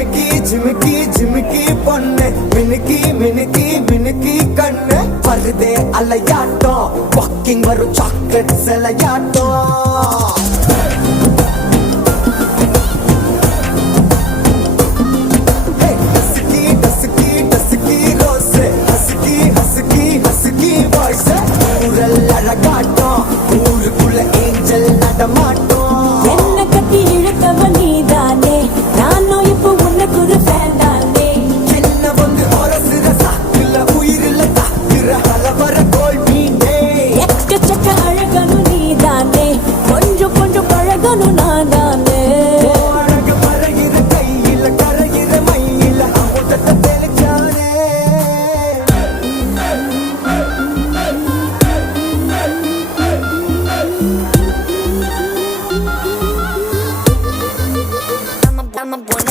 ஜிமிக்கி ஜிமிக்கி ஜிமிக்கி பொண்ணு மினுக்கி மினுக்கி மினுக்கி கண்ணு வருதே அலையாட்டம் வாக்கிங் வரும் சாக்லேட் சிலையாட்டம்